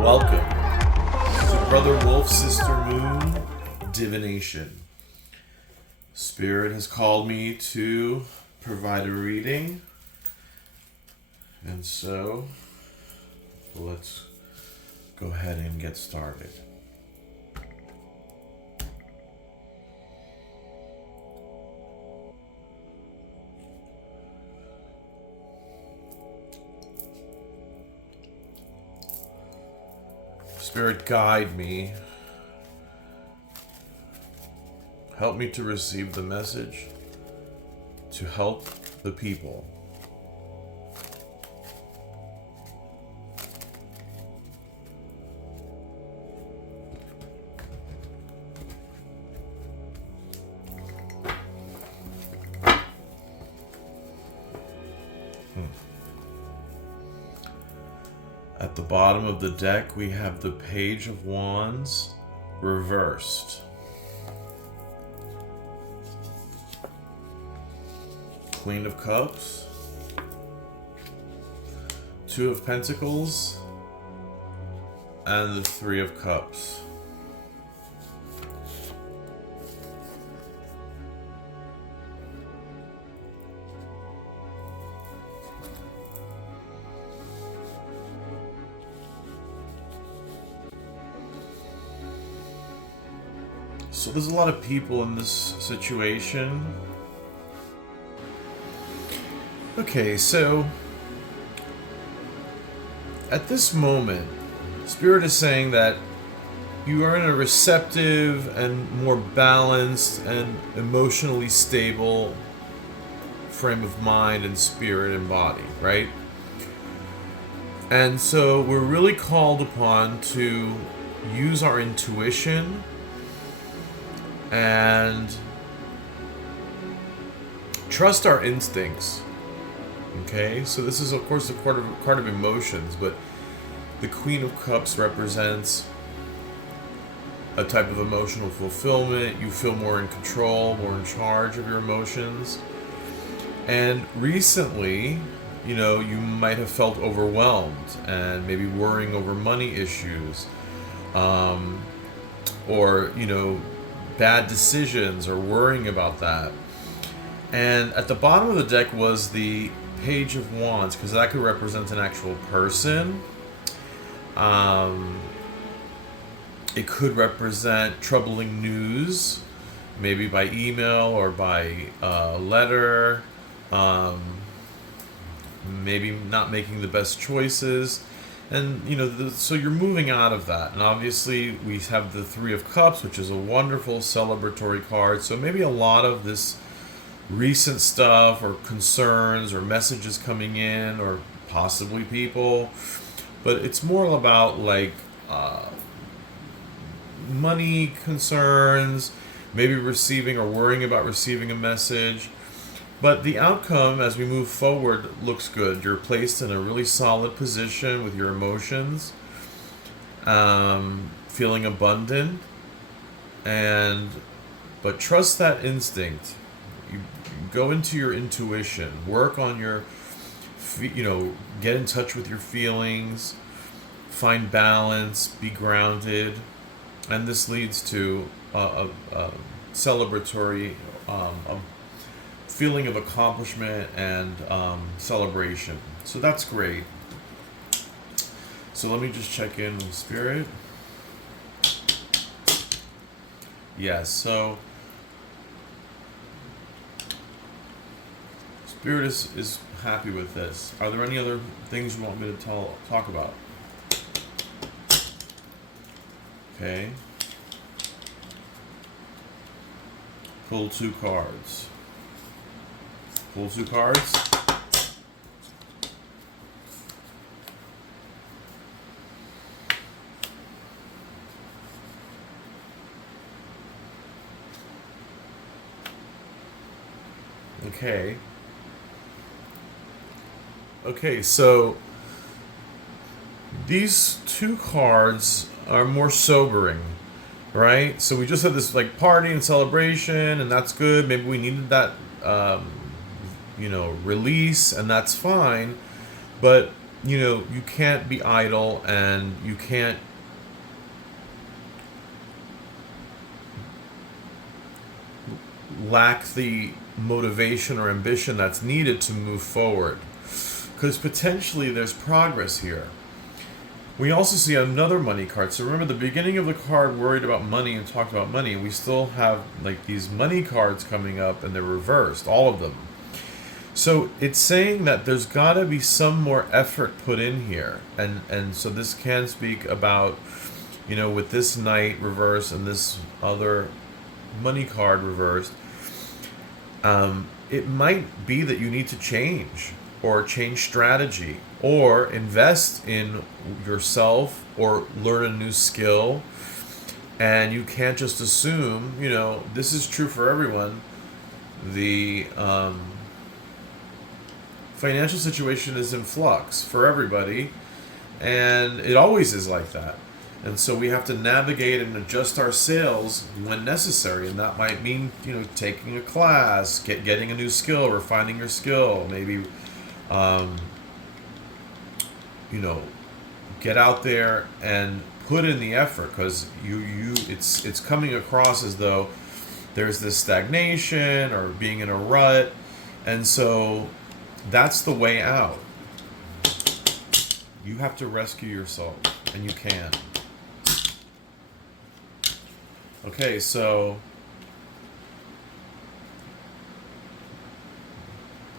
Welcome to Brother Wolf, Sister Moon Divination. Spirit has called me to provide a reading, and so let's go ahead and get started. Spirit, guide me. Help me to receive the message to help the people. At the bottom of the deck, we have the Page of Wands reversed. Queen of Cups, Two of Pentacles, and the Three of Cups. So there's a lot of people in this situation. Okay, so at this moment, Spirit is saying that you are in a receptive and more balanced and emotionally stable frame of mind and spirit and body, right? And so we're really called upon to use our intuition and trust our instincts. Okay, so this is of course a card of emotions, but the Queen of Cups represents a type of emotional fulfillment. You feel more in control, more in charge of your emotions. And recently, you might have felt overwhelmed and maybe worrying over money issues, or bad decisions, or worrying about that. And at the bottom of the deck was the Page of Wands, because that could represent an actual person. It could represent troubling news, maybe by email or by letter. Maybe not making the best choices. And, so you're moving out of that. And obviously we have the Three of Cups, which is a wonderful celebratory card. So maybe a lot of this recent stuff or concerns or messages coming in, or possibly people. But it's more about money concerns, maybe receiving or worrying about receiving a message. But the outcome as we move forward looks good. You're placed in a really solid position with your emotions, feeling abundant, but trust that instinct. You go into your intuition, work on your, get in touch with your feelings, find balance, be grounded, and this leads to a celebratory, feeling of accomplishment and celebration. So that's great. So let me just check in with Spirit. Yes, so Spirit is happy with this. Are there any other things you want me to talk about? Okay. Pull two cards. Pull two cards. Okay. Okay, so these two cards are more sobering, right? So we just had this party and celebration, and that's good. Maybe we needed that, release, and that's fine. But you can't be idle, and you can't lack the motivation or ambition that's needed to move forward. Because potentially there's progress here. We also see another money card. So remember, the beginning of the card worried about money and talked about money. We still have like these money cards coming up, and they're reversed, all of them. So it's saying that there's got to be some more effort put in here, and so this can speak about, with this knight reversed and this other money card reversed. It might be that you need to change, or change strategy, or invest in yourself, or learn a new skill. And you can't just assume, this is true for everyone. The financial situation is in flux for everybody, and it always is like that. And so we have to navigate and adjust our sails when necessary, and that might mean, taking a class, getting a new skill, refining your skill, maybe, get out there and put in the effort, because it's coming across as though there's this stagnation or being in a rut, and so that's the way out. You have to rescue yourself, and you can. Okay, so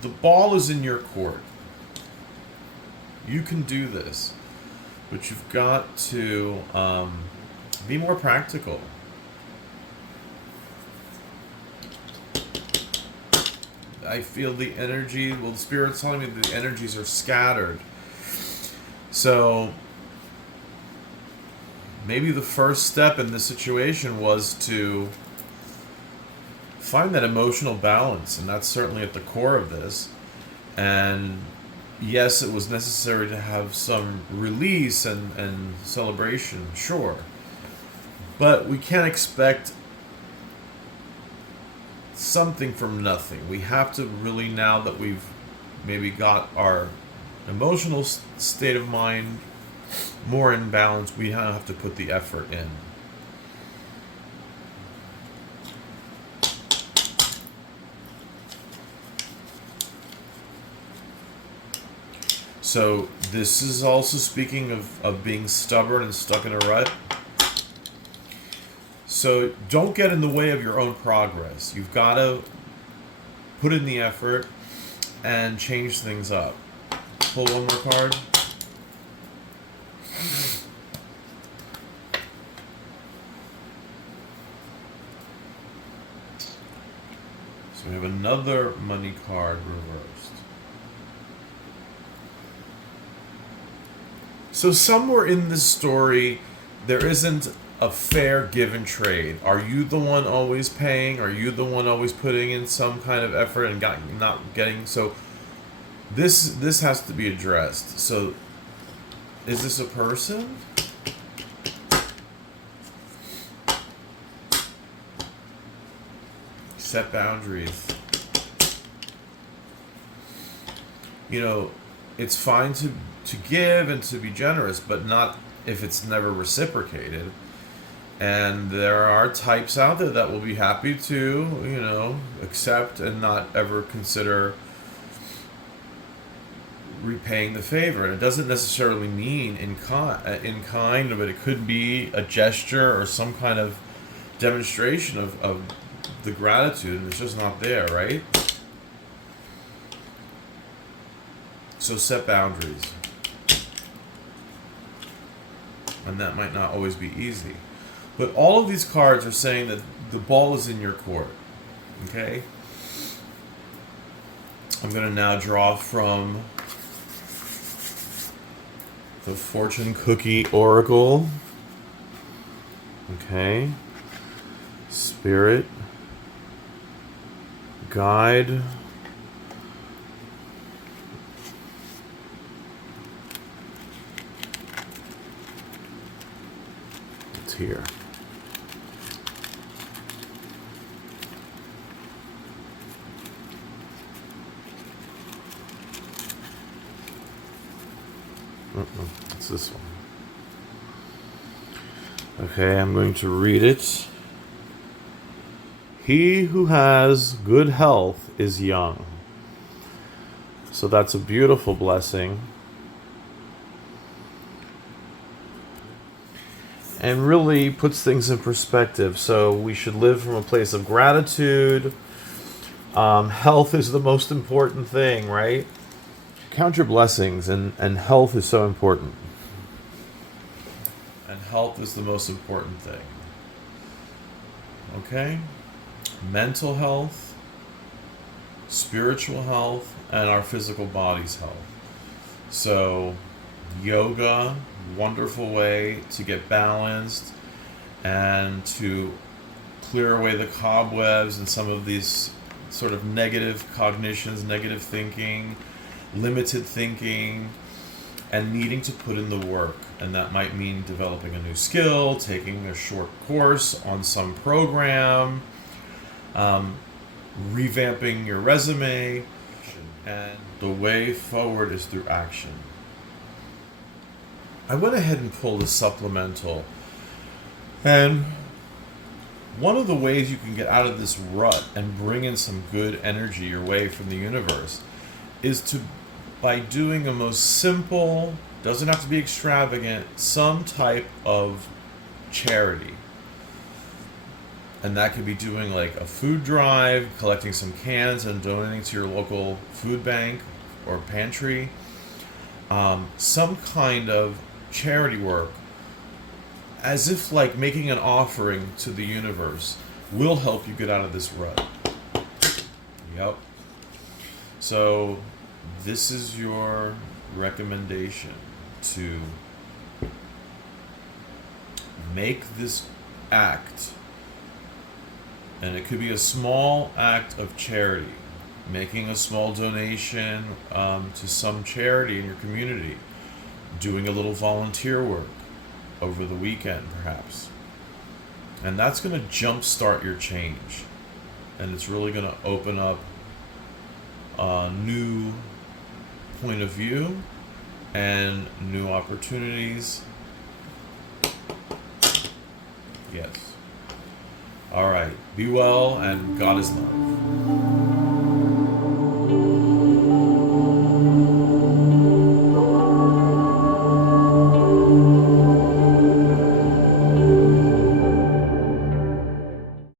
the ball is in your court. You can do this, but you've got to be more practical. I feel the energy, the Spirit's telling me the energies are scattered. So maybe the first step in this situation was to find that emotional balance, and that's certainly at the core of this. And yes, it was necessary to have some release and celebration, sure. But we can't expect something from nothing. We have to really, now that we've maybe got our emotional state of mind more in balance, we have to put the effort in. So this is also speaking of being stubborn and stuck in a rut. So don't get in the way of your own progress. You've got to put in the effort and change things up. Pull one more card. So we have another money card reversed. So somewhere in this story, there isn't a fair give and trade. Are you the one always paying? Are you the one always putting in some kind of effort and not getting? So this has to be addressed. So is this a person? Set boundaries. It's fine to give and to be generous, but not if it's never reciprocated. And there are types out there that will be happy to, accept and not ever consider repaying the favor. And it doesn't necessarily mean in kind, but it could be a gesture or some kind of demonstration of the gratitude, and it's just not there, right? So set boundaries. And that might not always be easy. But all of these cards are saying that the ball is in your court. Okay? I'm going to now draw from the Fortune Cookie Oracle. Okay. Spirit. Guide. It's here. It's this one. Okay, I'm going to read it. He who has good health is young. So that's a beautiful blessing. And really puts things in perspective. So we should live from a place of gratitude. Health is the most important thing, right? Count your blessings, and health is so important. And health is the most important thing. Okay? Mental health, spiritual health, and our physical body's health. So, yoga, wonderful way to get balanced and to clear away the cobwebs and some of these sort of negative cognitions, negative thinking, limited thinking, and needing to put in the work. And that might mean developing a new skill, taking a short course on some program, revamping your resume, and the way forward is through action. I went ahead and pulled a supplemental, and one of the ways you can get out of this rut and bring in some good energy your way from the universe is by doing a most simple, doesn't have to be extravagant, some type of charity. And that could be doing like a food drive, collecting some cans and donating to your local food bank or pantry. Some kind of charity work, as if like making an offering to the universe, will help you get out of this rut. Yep. So this is your recommendation, to make this act. And it could be a small act of charity, making a small donation to some charity in your community, doing a little volunteer work over the weekend perhaps. And that's going to jumpstart your change. And it's really going to open up a new point of view and new opportunities. Yes. All right. Be well, and God is love.